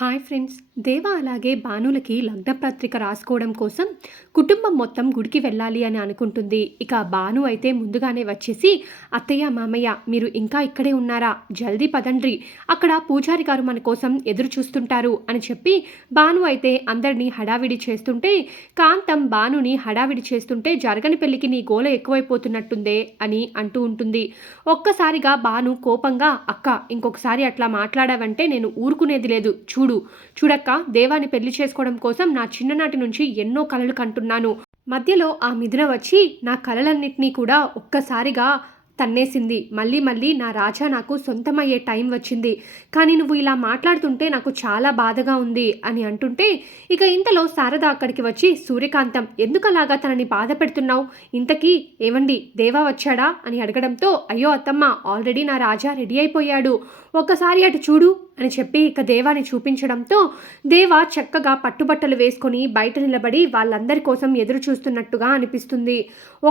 Hi friends. దేవ అలాగే భానులకి లగ్నపత్రిక రాసుకోవడం కోసం కుటుంబం మొత్తం గుడికి వెళ్ళాలి అని అనుకుంటుంది. ఇక భాను అయితే ముందుగానే వచ్చేసి, అత్తయ్య మామయ్య మీరు ఇంకా ఇక్కడే ఉన్నారా, జల్దీ పదండ్రి, అక్కడ పూజారి గారు మన కోసం ఎదురు చూస్తుంటారు అని చెప్పి భాను అయితే అందరినీ హడావిడి చేస్తుంటే, కాంతం భానుని హడావిడి చేస్తుంటే జరగని పెళ్లికి నీ గోల ఎక్కువైపోతున్నట్టుందే అని అంటూ ఉంటుంది. ఒక్కసారిగా భాను కోపంగా, అక్క ఇంకొకసారి అట్లా మాట్లాడావంటే నేను ఊరుకునేది లేదు, చూడక్క, దేవాని పెళ్లి చేసుకోవడం కోసం నా చిన్ననాటి నుంచి ఎన్నో కలలు కంటున్నాను. మధ్యలో ఆ మిథున వచ్చి నా కలలన్నింటినీ కూడా ఒక్కసారిగా తన్నేసింది. మళ్ళీ మళ్ళీ నా రాజా నాకు సొంతమయ్యే టైం వచ్చింది. కానీ నువ్వు ఇలా మాట్లాడుతుంటే నాకు చాలా బాధగా ఉంది అని అంటుంటే, ఇక ఇంతలో శారద అక్కడికి వచ్చి, సూర్యకాంతం ఎందుకలాగా తనని బాధ పెడుతున్నావు, ఇంతకీ ఏవండి దేవా వచ్చాడా అని అడగడంతో, అయ్యో అత్తమ్మ, ఆల్రెడీ నా రాజా రెడీ అయిపోయాడు, ఒక్కసారి అటు చూడు అని చెప్పి ఇక దేవాని చూపించడంతో, దేవా చక్కగా పట్టుబట్టలు వేసుకొని బయట నిలబడి వాళ్ళందరి కోసం ఎదురు చూస్తున్నట్టుగా అనిపిస్తుంది.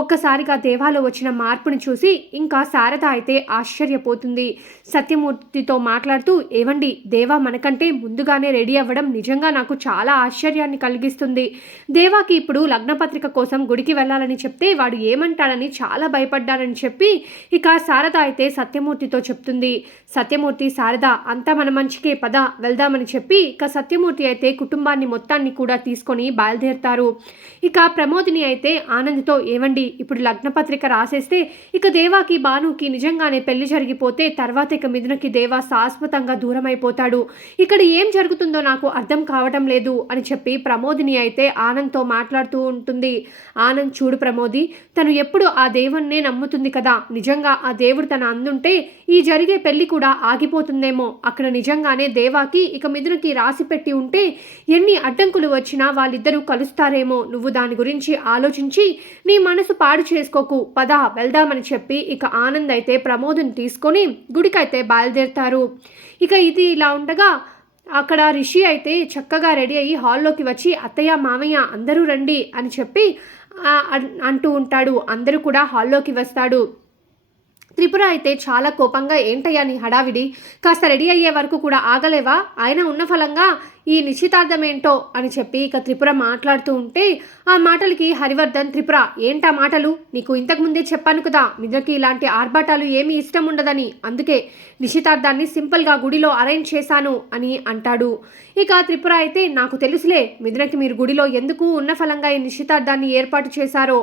ఒక్కసారిగా దేవాలో వచ్చిన మార్పుని చూసి ఇంకా శారద అయితే ఆశ్చర్యపోతుంది. సత్యమూర్తితో మాట్లాడుతూ, ఏవండి దేవా మనకంటే ముందుగానే రెడీ అవ్వడం నిజంగా నాకు చాలా ఆశ్చర్యాన్ని కలిగిస్తుంది. దేవాకి ఇప్పుడు లగ్నపత్రిక కోసం గుడికి వెళ్ళాలని చెప్తే వాడు ఏమంటాడని చాలా భయపడ్డానని చెప్పి ఇక శారద అయితే సత్యమూర్తితో చెప్తుంది. సత్యమూర్తి, శారద అంతా మన మంచికే, పద వెళ్దామని చెప్పి ఇక సత్యమూర్తి అయితే కుటుంబాన్ని మొత్తాన్ని కూడా తీసుకొని బయలుదేరుతారు. ఇక ప్రమోదిని అయితే ఆనంద్తో, ఏవండి ఇప్పుడు లగ్నపత్రిక రాసేస్తే ఇక దేవాకి భానుకి నిజంగానే పెళ్లి జరిగిపోతే తర్వాత ఇక మిథునకి దేవా శాశ్వతంగా దూరం అయిపోతాడు, ఇక్కడ ఏం జరుగుతుందో నాకు అర్థం కావటం లేదు అని చెప్పి ప్రమోదిని అయితే ఆనంద్తో మాట్లాడుతూ ఉంటుంది. ఆనంద్, చూడు ప్రమోది, తను ఎప్పుడు ఆ దేవుణ్ణే నమ్ముతుంది కదా, నిజంగా ఆ దేవుడు తన అందుంటే ఈ జరిగే పెళ్లి కూడా ఆగిపోతుందేమో, అక్కడ నిజంగానే దేవాకి ఇక మిథునకి రాసి పెట్టి ఉంటే ఎన్ని అడ్డంకులు వచ్చినా వాళ్ళిద్దరూ కలుస్తారేమో, నువ్వు దాని గురించి ఆలోచించి నీ మనసు పాడు చేసుకోకు, పద వెళ్దామని చెప్పి ఇక ఆనంద్ అయితే ప్రమోద్ని తీసుకొని గుడికైతే బయలుదేరుతారు. ఇక ఇది ఇలా ఉండగా అక్కడ రిషి అయితే చక్కగా రెడీ అయ్యి హాల్లోకి వచ్చి, అత్తయ్య మామయ్య అందరూ రండి అని చెప్పి అంటూ ఉంటాడు. అందరూ కూడా హాల్లోకి వస్తాడు. త్రిపుర అయితే చాలా కోపంగా, ఏంటయ్యా నీ హడావిడి, కాస్త రెడీ అయ్యే వరకు కూడా ఆగలేవా, ఆయన ఉన్న ఫలంగా ఈ నిశ్చితార్థం ఏంటో అని చెప్పి ఇక త్రిపుర మాట్లాడుతూ ఉంటే, ఆ మాటలకి హరివర్ధన్, త్రిపుర ఏంటా మాటలు, నీకు ఇంతకుముందే చెప్పాను కదా మిథునకి ఇలాంటి ఆర్భాటాలు ఏమీ ఇష్టం ఉండదని, అందుకే నిశ్చితార్థాన్ని సింపుల్గా గుడిలో అరేంజ్ చేశాను అని అంటాడు. ఇక త్రిపుర అయితే, నాకు తెలుసులే మిథునకి మీరు గుడిలో ఎందుకు ఉన్న ఫలంగా ఈ నిశ్చితార్థాన్ని ఏర్పాటు చేశారో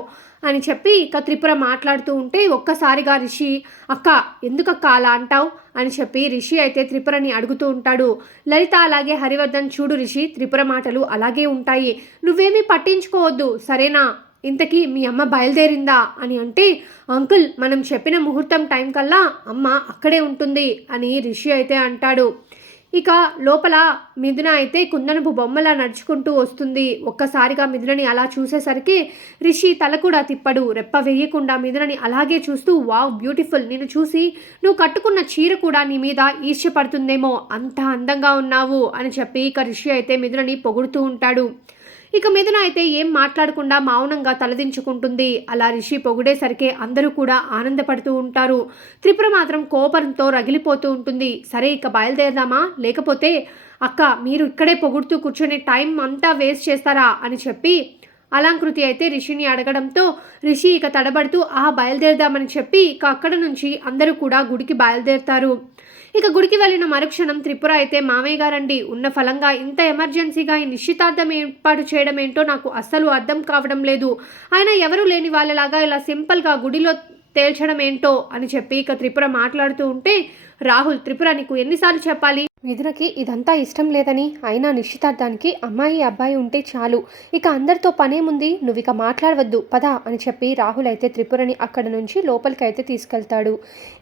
అని చెప్పి ఇక త్రిపుర మాట్లాడుతూ ఉంటే, ఒక్కసారిగా రిషి, అక్క ఎందుకక్క అలా అంటావు అని చెప్పి రిషి అయితే త్రిపురని అడుగుతూ ఉంటాడు. లలిత అలాగే హరివర్ధన్, చూడు రిషి, త్రిపుర మాటలు అలాగే ఉంటాయి, నువ్వేమీ పట్టించుకోవద్దు సరేనా, ఇంతకీ మీ అమ్మ బయలుదేరిందా అని అంటే, అంకుల్ మనం చెప్పిన ముహూర్తం టైం కల్లా అమ్మ అక్కడే ఉంటుంది అని రిషి అయితే అంటాడు. ఇక లోపల మిథున అయితే కుందనపు బొమ్మలా నడుచుకుంటూ వస్తుంది. ఒక్కసారిగా మిథునని అలా చూసేసరికి రిషి తల కూడా తిప్పడు, రెప్ప వేయకుండా మిథునని అలాగే చూస్తూ, వావ్ బ్యూటిఫుల్, నేను చూసి నువ్వు కట్టుకున్న చీర కూడా నీ మీద ఈర్ష్య పడుతుందేమో, అంత అందంగా ఉన్నావు అని చెప్పి ఇక రిషి అయితే మిథునని పొగుడుతూ ఉంటాడు. ఇక మిథున అయితే ఏం మాట్లాడకుండా మౌనంగా తలదించుకుంటుంది. అలా రిషి పొగిడేసరికి అందరూ కూడా ఆనందపడుతూ ఉంటారు. త్రిపుర మాత్రం కోపంతో రగిలిపోతూ ఉంటుంది. సరే ఇక బయలుదేరదామా, లేకపోతే అక్క మీరు ఇక్కడే పొగుడుతూ కూర్చొని టైం అంతా వేస్ట్ చేస్తారా అని చెప్పి అలంకృతి అయితే రిషిని అడగడంతో, రిషి ఇక తడబడుతూ బయలుదేరదామని చెప్పి ఇక అక్కడ నుంచి అందరూ కూడా గుడికి బయలుదేరుతారు. ఇక గుడికి వెళ్ళిన మరుక్షణం త్రిపుర అయితే, మామయ్య గారండి, ఉన్న ఫలంగా ఇంత ఎమర్జెన్సీగా ఈ నిశ్చితార్థం ఏర్పాటు చేయడం ఏంటో నాకు అస్సలు అర్థం కావడం లేదు, ఆయన ఎవరూ లేని వాళ్ళలాగా ఇలా సింపుల్గా గుడిలో తేల్చడం ఏంటో అని చెప్పి ఇక త్రిపుర మాట్లాడుతూ ఉంటే, రాహుల్, త్రిపుర నీకు ఎన్నిసార్లు చెప్పాలి, మిథునకి ఇదంతా ఇష్టం లేదని, అయినా నిశ్చితార్థానికి అమ్మాయి అబ్బాయి ఉంటే చాలు, ఇక అందరితో పనేముంది, నువ్వు ఇక మాట్లాడవద్దు పద అని చెప్పి రాహుల్ అయితే త్రిపురని అక్కడ నుంచి లోపలికి అయితే తీసుకెళ్తాడు.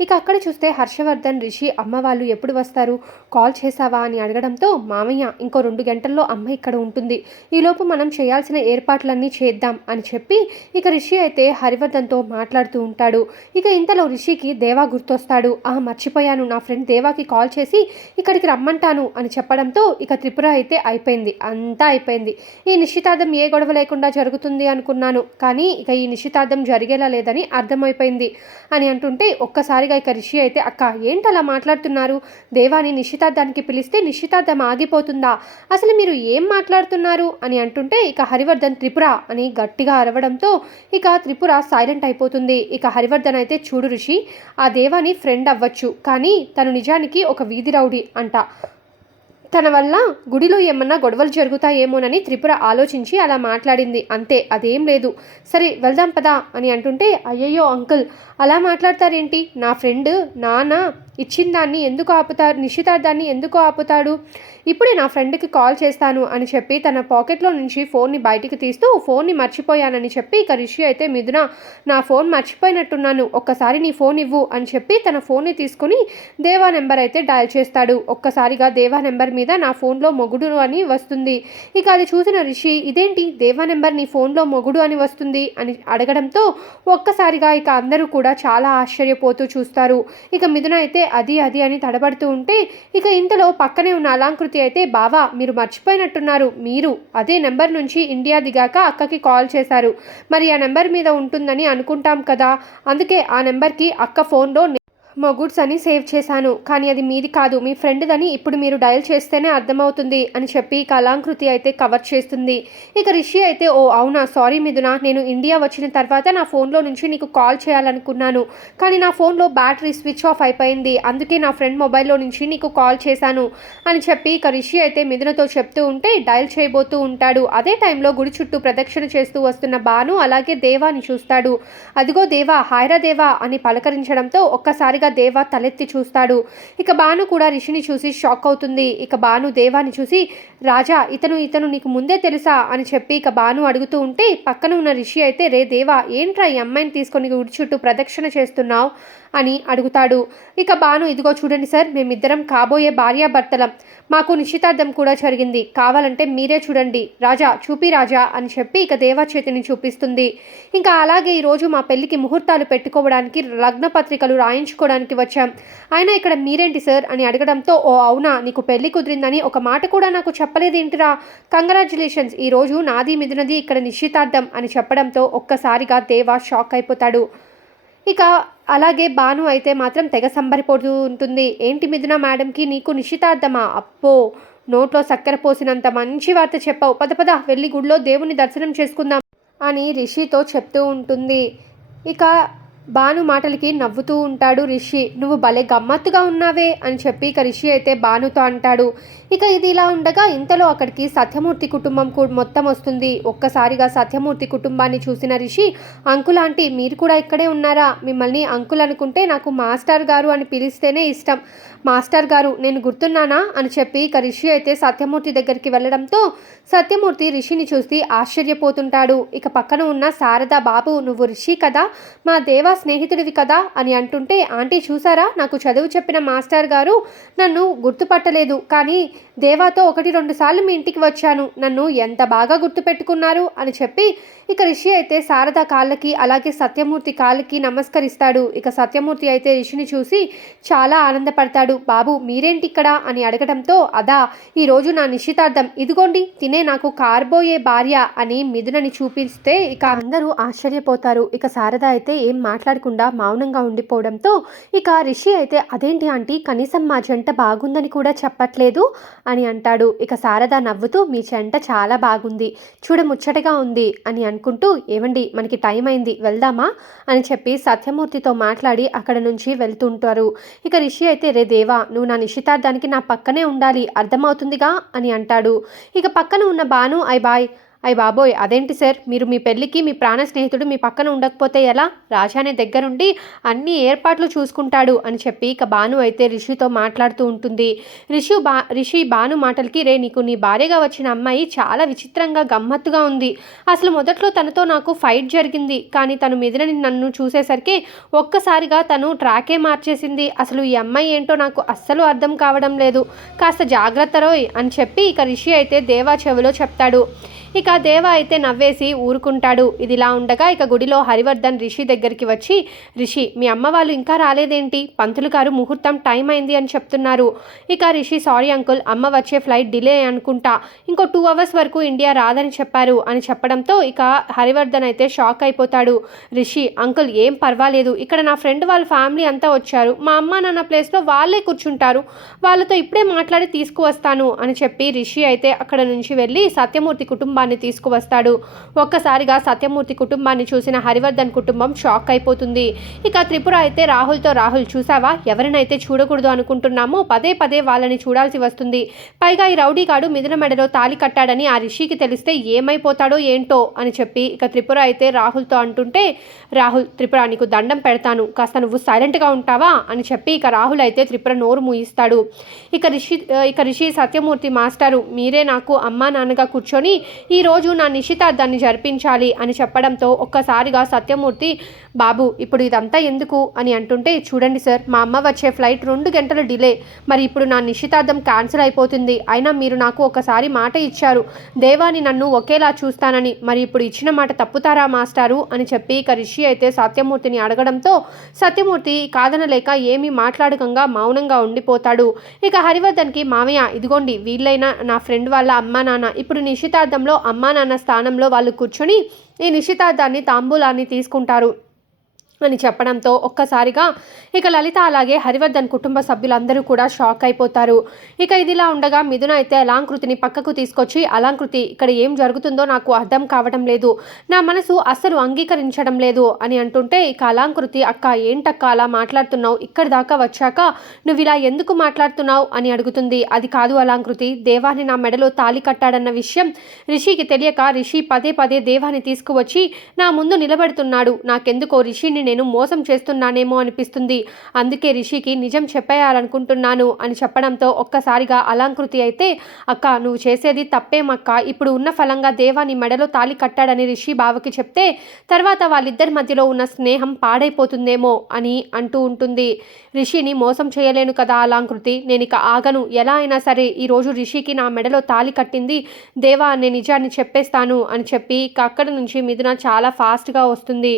ఇక అక్కడ చూస్తే హర్షవర్ధన్, రిషి అమ్మ వాళ్ళు ఎప్పుడు వస్తారు, కాల్ చేసావా అని అడగడంతో, మామయ్య ఇంకో 2 గంటల్లో అమ్మ ఇక్కడ ఉంటుంది, ఈలోపు మనం చేయాల్సిన ఏర్పాట్లన్నీ చేద్దాం అని చెప్పి ఇక రిషి అయితే హరివర్ధన్తో మాట్లాడుతూ ఉంటాడు. ఇక ఇంతలో రిషికి దేవా గుర్తొస్తాడు. మర్చిపోయాను, నా ఫ్రెండ్ దేవాకి కాల్ చేసి ఇక్కడికి ఇక్కడికి రమ్మంటాను అని చెప్పడంతో ఇక త్రిపుర అయితే అయిపోయింది, అంతా అయిపోయింది. ఈ నిశ్చితార్థం ఏ గొడవ లేకుండా జరుగుతుంది అనుకున్నాను, కానీ ఇక ఈ నిశ్చితార్థం జరిగేలా లేదని అర్థమైపోయింది అని అంటుంటే ఒక్కసారిగా ఇక రిషి అయితే అక్క ఏంటి అలా మాట్లాడుతున్నారు, దేవాని నిశ్చితార్థానికి పిలిస్తే నిశ్చితార్థం ఆగిపోతుందా, అసలు మీరు ఏం మాట్లాడుతున్నారు అని అంటుంటే ఇక హరివర్ధన్ త్రిపుర అని గట్టిగా అరవడంతో ఇక త్రిపుర సైలెంట్ అయిపోతుంది. ఇక హరివర్ధన్ అయితే చూడు రిషి, ఆ దేవాని ఫ్రెండ్ అవ్వచ్చు, కానీ తను నిజానికి ఒక వీధి రౌడీ అంట, తన వల్ల గుడిలో ఏమన్నా గొడవలు జరుగుతాయేమోనని త్రిపుర ఆలోచించి అలా మాట్లాడింది అంతే, అదేం లేదు, సరే వెళ్దాం పదా అని అంటుంటే అయ్యయ్యో అంకుల్ అలా మాట్లాడతారేంటి, నా ఫ్రెండ్ నాన్న ఇచ్చిన దాన్ని ఎందుకు ఆపుతారు, నిశ్చితార్థాన్ని ఎందుకు ఆపుతాడు, ఇప్పుడే నా ఫ్రెండ్కి కాల్ చేస్తాను అని చెప్పి తన పాకెట్లో నుంచి ఫోన్ని బయటికి తీస్తూ ఫోన్ని మర్చిపోయానని చెప్పి ఇక రిషి అయితే మిథున నా ఫోన్ మర్చిపోయినట్టున్నాను, ఒక్కసారి నీ ఫోన్ ఇవ్వు అని చెప్పి తన ఫోన్ని తీసుకుని దేవా నెంబర్ అయితే డయల్ చేస్తాడు. ఒక్కసారిగా దేవా నెంబర్ మీద నా ఫోన్లో మొగుడు అని వస్తుంది. ఇక అది చూసిన రిషి ఇదేంటి దేవా నెంబర్ నీ ఫోన్లో మొగుడు అని వస్తుంది అని అడగడంతో ఒక్కసారిగా ఇక అందరూ కూడా చాలా ఆశ్చర్యపోతూ చూస్తారు. ఇక మిథున అయితే అది అది అని తడబడుతూ ఉంటే ఇక ఇంతలో పక్కనే ఉన్న అలంకృతి అయితే బావా మీరు మర్చిపోయినట్టున్నారు, మీరు అదే నెంబర్ నుంచి ఇండియా దిగాక అక్కకి కాల్ చేశారు, మరి ఆ నెంబర్ మీద ఉంటుందని అనుకుంటాం కదా, అందుకే ఆ నెంబర్కి అక్క ఫోన్లో మొగుడ్స్ అని సేవ్ చేశాను, కానీ అది మీది కాదు మీ ఫ్రెండ్దని ఇప్పుడు మీరు డయల్ చేస్తేనే అర్థమవుతుంది అని చెప్పి కళాంకృతి అయితే కవర్ చేస్తుంది. ఇక రిషి అయితే ఓ అవునా సారీ మిథున, నేను ఇండియా వచ్చిన తర్వాత నా ఫోన్లో నుంచి నీకు కాల్ చేయాలనుకున్నాను, కానీ నా ఫోన్లో బ్యాటరీ స్విచ్ ఆఫ్ అయిపోయింది, అందుకే నా ఫ్రెండ్ మొబైల్లో నుంచి నీకు కాల్ చేశాను అని చెప్పి ఇక రిషి అయితే మిథునతో చెప్తూ ఉంటే డయల్ చేయబోతూ ఉంటాడు. అదే టైంలో గుడి చుట్టూ ప్రదక్షిణ చేస్తూ వస్తున్న భాను అలాగే దేవాని చూస్తాడు. అదిగో దేవా హాయ్రా దేవా అని పలకరించడంతో ఒక్కసారిగా దేవా తలెత్తి చూస్తాడు. ఇక భాను కూడా రిషిని చూసి షాక్ అవుతుంది. ఇక భాను దేవాని చూసి రాజా ఇతను నీకు ముందే తెలుసా అని చెప్పి ఇక భాను అడుగుతూ ఉంటే పక్కన ఉన్న రిషి అయితే రే దేవా ఏంట్రా ఈ అమ్మాయిని తీసుకొని గుడి చుట్టూ ప్రదక్షిణ చేస్తున్నావు అని అడుగుతాడు. ఇక భాను ఇదిగో చూడండి సార్, మేమిద్దరం కాబోయే భార్యాభర్తలం, మాకు నిశ్చితార్థం కూడా జరిగింది, కావాలంటే మీరే చూడండి రాజా చూపి రాజా అని చెప్పి ఇక దేవా చేతిని చూపిస్తుంది. ఇంకా అలాగే ఈరోజు మా పెళ్లికి ముహూర్తాలు పెట్టుకోవడానికి లగ్న పత్రికలు రాయించుకోవడానికి వచ్చాం, అయినా ఇక్కడ మీరేంటి సార్ అని అడగడంతో ఓ అవునా నీకు పెళ్లి కుదిరిందని ఒక మాట కూడా నాకు చెప్పలేదేంటిరా, కంగ్రాచులేషన్స్, ఈరోజు నాది మిథునది ఇక్కడ నిశ్చితార్థం అని చెప్పడంతో ఒక్కసారిగా దేవా షాక్ అయిపోతాడు. ఇక అలాగే భాను అయితే మాత్రం తెగ సంబరిపోతూ ఉంటుంది. ఏంటి మిథున మేడంకి నీకు నిశ్చితార్థమా, అప్పో నోట్లో చక్కెర పోసినంత మంచి వార్త చెప్పావు, పద పద వెళ్ళి గుడిలో దేవుని దర్శనం చేసుకుందాం అని రిషితో చెప్తూ ఉంటుంది. ఇక భాను మాటలకి నవ్వుతూ ఉంటాడు రిషి, నువ్వు భలే గమ్మత్తుగా ఉన్నావే అని చెప్పి ఇక రిషి అయితే భానుతో అంటాడు. ఇక ఇది ఇలా ఉండగా ఇంతలో అక్కడికి సత్యమూర్తి కుటుంబం మొత్తం వస్తుంది. ఒక్కసారిగా సత్యమూర్తి కుటుంబాన్ని చూసిన రిషి అంకుల్ ఆంటీ మీరు కూడా ఇక్కడే ఉన్నారా, మిమ్మల్ని అంకుల్ అనుకుంటే నాకు మాస్టర్ గారు అని పిలిస్తేనే ఇష్టం, మాస్టర్ గారు నేను గుర్తున్నానా అని చెప్పి ఇక రిషి అయితే సత్యమూర్తి దగ్గరికి వెళ్ళడంతో సత్యమూర్తి రిషిని చూసి ఆశ్చర్యపోతుంటాడు. ఇక పక్కన ఉన్న శారద బాబు నువ్వు రిషి కదా, మా దేవా స్నేహితుడివి కదా అని అంటుంటే ఆంటీ చూసారా నాకు చదువు చెప్పిన మాస్టర్ గారు నన్ను గుర్తుపట్టలేదు, కానీ దేవాతో 1-2 సార్లు మీ ఇంటికి వచ్చాను, నన్ను ఎంత బాగా గుర్తుపెట్టుకున్నారు అని చెప్పి ఇక రిషి అయితే శారద కాళ్ళకి అలాగే సత్యమూర్తి కాళ్ళకి నమస్కరిస్తాడు. ఇక సత్యమూర్తి అయితే రిషిని చూసి చాలా ఆనందపడతాడు. బాబు మీరేంటి ఇక్కడ అని అడగడంతో అదా ఈరోజు నా నిశ్చితార్థం, ఇదిగోండి తినే నాకు కార్బోయే భార్య అని మిథునని చూపిస్తే ఇక అందరూ ఆశ్చర్యపోతారు. ఇక శారద అయితే ఏం మాట్లాడకుండా మౌనంగా ఉండిపోవడంతో ఇక రిషి అయితే అదేంటి ఆంటీ కనీసం మా జంట బాగుందని కూడా చెప్పట్లేదు అని అంటాడు. ఇక శారద నవ్వుతూ మీ జంట చాలా బాగుంది, చూడముచ్చటగా ఉంది అని అనుకుంటూ ఏమండి మనకి టైం అయింది వెళ్దామా అని చెప్పి సత్యమూర్తితో మాట్లాడి అక్కడ నుంచి వెళ్తుంటారు. ఇక రిషి అయితే రే దేవా నువ్వు నా నిశ్చితార్థానికి నా పక్కనే ఉండాలి అర్థమవుతుందిగా అని అంటాడు. ఇక పక్కన ఉన్న భాను అయ్ బాబోయ్ అదేంటి సార్, మీరు మీ పెళ్ళికి మీ ప్రాణ స్నేహితుడు మీ పక్కన ఉండకపోతే ఎలా, రాజానే దగ్గరుండి అన్ని ఏర్పాట్లు చూసుకుంటాడు అని చెప్పి ఇక భాను అయితే రిషితో మాట్లాడుతూ ఉంటుంది. రిషి భాను మాటలకి రే నీకు నీ భార్యగా వచ్చిన అమ్మాయి చాలా విచిత్రంగా గమ్మత్తుగా ఉంది, అసలు మొదట్లో తనతో నాకు ఫైట్ జరిగింది, కానీ తను మిథునని నన్ను చూసేసరికి ఒక్కసారిగా తను ట్రాకే మార్చేసింది, అసలు ఈ అమ్మాయి ఏంటో నాకు అస్సలు అర్థం కావడం లేదు, కాస్త జాగ్రత్త రోయ్ అని చెప్పి ఇక రిషి అయితే దేవా చెవిలో చెప్తాడు. ఇక దేవ అయితే నవ్వేసి ఊరుకుంటాడు. ఇదిలా ఉండగా ఇక గుడిలో హరివర్ధన్ రిషి దగ్గరికి వచ్చి, రిషి మీ అమ్మ వాళ్ళు ఇంకా రాలేదేంటి, పంతులు గారు ముహూర్తం టైం అయింది అని చెప్తున్నారు. ఇక రిషి సారీ అంకుల్, అమ్మ వచ్చే ఫ్లైట్ డిలే అనుకుంటా, ఇంకో 2 అవర్స్ వరకు ఇండియా రాదని చెప్పారు అని చెప్పడంతో ఇక హరివర్ధన్ అయితే షాక్ అయిపోతాడు. రిషి అంకుల్ ఏం పర్వాలేదు, ఇక్కడ నా ఫ్రెండ్ వాళ్ళ ఫ్యామిలీ అంతా వచ్చారు, మా అమ్మ నాన్న ప్లేస్లో వాళ్ళే కూర్చుంటారు, వాళ్ళతో ఇప్పుడే మాట్లాడి తీసుకువస్తాను అని చెప్పి రిషి అయితే అక్కడ నుంచి వెళ్ళి సత్యమూర్తి కుటుంబాన్ని తీసుకువస్తాడు. ఒక్కసారిగా సత్యమూర్తి కుటుంబాన్ని చూసిన హరివర్ధన్ కుటుంబం షాక్ అయిపోతుంది. ఇక త్రిపుర అయితే రాహుల్తో, రాహుల్ చూసావా, ఎవరినైతే చూడకూడదు అనుకుంటున్నామో పదే పదే వాళ్ళని చూడాల్సి వస్తుంది, పైగా ఈ రౌడీ గాడు మిథున మెడలో తాళి కట్టాడని ఆ రిషికి తెలిస్తే ఏమైపోతాడో ఏంటో అని చెప్పి ఇక త్రిపుర అయితే రాహుల్తో అంటుంటే, రాహుల్ త్రిపుర నీకు దండం పెడతాను, కాస్త నువ్వు సైలెంట్గా ఉంటావా అని చెప్పి ఇక రాహుల్ అయితే త్రిపుర నోరు మూయిస్తాడు. ఇక రిషి సత్యమూర్తి మాస్టారు, మీరే నాకు అమ్మా నాన్నగా కూర్చొని ఈరోజు నా నిశ్చితార్థాన్ని జరిపించాలి అని చెప్పడంతో ఒక్కసారిగా సత్యమూర్తి, బాబు ఇప్పుడు ఇదంతా ఎందుకు అని అంటుంటే, చూడండి సార్, మా అమ్మ వచ్చే ఫ్లైట్ 2 గంటలు డిలే, మరి ఇప్పుడు నా నిశ్చితార్థం క్యాన్సిల్ అయిపోతుంది, అయినా మీరు నాకు ఒకసారి మాట ఇచ్చారు దేవాని నన్ను ఒకేలా చూస్తానని, మరి ఇప్పుడు ఇచ్చిన మాట తప్పుతారా మాస్టారు అని చెప్పి ఇక రిషి అయితే సత్యమూర్తిని అడగడంతో సత్యమూర్తి కాదనలేక ఏమీ మాట్లాడకంగా మౌనంగా ఉండిపోతాడు. ఇక హరివర్ధన్కి, మామయ్య ఇదిగోండి వీళ్ళైనా నా ఫ్రెండ్ వాళ్ళ అమ్మా నాన్న, ఇప్పుడు నిశ్చితార్థంలో అమ్మా నాన్న స్థానంలో వాళ్ళు కూర్చొని ఈ నిశ్చితార్థాన్ని తాంబూలాన్ని తీసుకుంటారు అని చెప్పడంతో ఒక్కసారిగా ఇక లలిత అలాగే హరివర్ధన్ కుటుంబ సభ్యులందరూ కూడా షాక్ అయిపోతారు. ఇక ఇదిలా ఉండగా మిథున అయితే అలాంకృతిని పక్కకు తీసుకొచ్చి, అలాంకృతి ఇక్కడ ఏం జరుగుతుందో నాకు అర్థం కావడం లేదు, నా మనసు అస్సలు అంగీకరించడం లేదు అని అంటుంటే ఇక అలాంకృతి, అక్క ఏంటక్క అలా మాట్లాడుతున్నావు, ఇక్కడి దాకా వచ్చాక నువ్వు ఇలా ఎందుకు మాట్లాడుతున్నావు అని అడుగుతుంది. అది కాదు అలాంకృతి, దేవాని నా మెడలో తాళి కట్టాడన్న విషయం రిషికి తెలియక రిషి పదే పదే దేవాని తీసుకువచ్చి నా ముందు నిలబెడుతున్నాడు, నాకెందుకో రిషిని నేను మోసం చేస్తున్నానేమో అనిపిస్తుంది, అందుకే రిషికి నిజం చెప్పేయాలనుకుంటున్నాను అని చెప్పడంతో ఒక్కసారిగా అలాంకృతి అయితే, అక్క నువ్వు చేసేది తప్పేమక్క, ఇప్పుడు ఉన్న ఫలంగా దేవాని మెడలో తాళి కట్టాడని రిషి బావకి చెప్తే తర్వాత వాళ్ళిద్దరి మధ్యలో ఉన్న స్నేహం పాడైపోతుందేమో అని అంటూ ఉంటుంది. రిషిని మోసం చేయలేను కదా అలాంకృతి, నేను ఇక ఆగను, ఎలా అయినా సరే ఈరోజు రిషికి నా మెడలో తాళి కట్టింది దేవా అనే నిజాన్ని చెప్పేస్తాను అని చెప్పి ఇక అక్కడి నుంచి మిథున చాలా ఫాస్ట్గా వస్తుంది.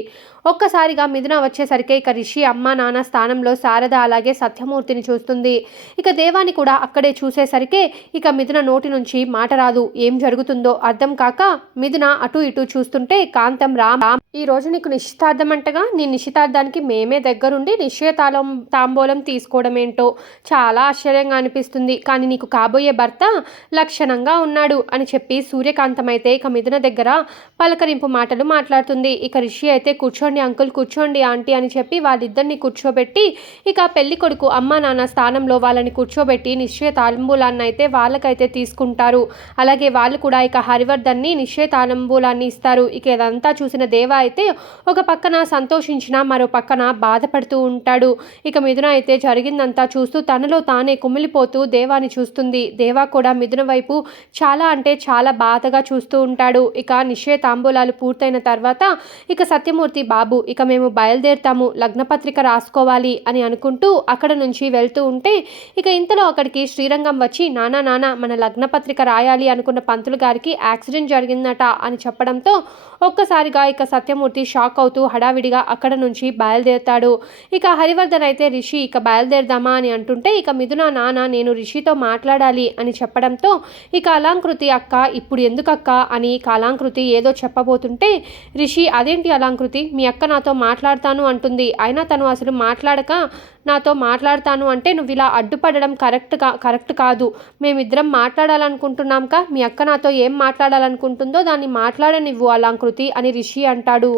ఒక్కసారిగా మిథున వచ్చేసరికి ఇక రిషి అమ్మ నాన్న స్థానంలో శారద అలాగే సత్యమూర్తిని చూస్తుంది. ఇక దేవాని కూడా అక్కడే చూసేసరికి ఇక మిథున నోటి నుంచి మాట రాదు, ఏం జరుగుతుందో అర్థం కాక మిథున అటు ఇటు చూస్తుంటే కాంతం, రామ్ ఈ రోజు నీకు నిశ్చితార్థం అంటగా, నీ నిశ్చితార్థానికి మేమే దగ్గరుండి తాంబూలం తీసుకోవడం ఏంటో చాలా ఆశ్చర్యంగా అనిపిస్తుంది, కానీ నీకు కాబోయే భర్త లక్షణంగా ఉన్నాడు అని చెప్పి సూర్యకాంతం అయితే ఇక మిథున దగ్గర పలకరింపు మాటలు మాట్లాడుతుంది. ఇక రిషి అయితే కూర్చోండి అంకుల్, కూర్చోండి ఆంటీ అని చెప్పి వాళ్ళిద్దరిని కూర్చోబెట్టి ఇక పెళ్లి కొడుకు అమ్మ నాన్న స్థానంలో వాళ్ళని కూర్చోబెట్టి నిశ్చయ తాంబూలాన్ని అయితే వాళ్ళకైతే తీసుకుంటారు. అలాగే వాళ్ళు కూడా ఇక హరివర్ధన్ని నిశ్చయ తాంబూలాన్ని ఇస్తారు. ఇక ఇదంతా చూసిన దేవ అయితే ఒక పక్కన సంతోషించిన మరో పక్కన బాధపడుతూ ఉంటాడు. ఇక మిథున అయితే జరిగిందంతా చూస్తూ తనలో తానే కుమిలిపోతూ దేవాని చూస్తుంది. దేవా కూడా మిథున వైపు చాలా అంటే చాలా బాధగా చూస్తూ ఉంటాడు. ఇక నిశ్చయ తాంబూలాలు పూర్తయిన తర్వాత ఇక సత్యమూర్తి, బాబు ఇక మేము బయలుదేరుతాము, లగ్నపత్రిక రాసుకోవాలి అని అనుకుంటూ అక్కడ నుంచి వెళ్తూ ఉంటే ఇక ఇంతలో అక్కడికి శ్రీరంగం వచ్చి, నానా మన లగ్నపత్రిక రాయాలి అనుకున్న పంతులు గారికి యాక్సిడెంట్ జరిగిందట అని చెప్పడంతో ఒక్కసారిగా ఇక సత్యమూర్తి షాక్ అవుతూ హడావిడిగా అక్కడ నుంచి బయలుదేరుతాడు. ఇక హరివర్ధన్ అయితే రిషి ఇక బయలుదేరదామా అని అంటుంటే ఇక మిథున, నాన్న నేను రిషితో మాట్లాడాలి అని చెప్పడంతో ఇక అలాంకృతి, అక్క ఇప్పుడు ఎందుకక్క అని అలాంకృతి ఏదో చెప్పబోతుంటే రిషి, అదేంటి అలాంకృతి, మీ అక్క నాతో మాట్లాడతాను అంటుంది, అయినా తను అసలు మాట్లాడక నాతో మాట్లాడతాను అంటే నువ్వు ఇలా అడ్డుపడడం కరెక్ట్ కాదు, మేమిద్దరం మాట్లాడాలనుకుంటున్నాంకా, మీ అక్క నాతో ఏం మాట్లాడాలనుకుంటుందో దాన్ని మాట్లాడనివ్వు అలాంకృతి అని రిషి అంటాడు.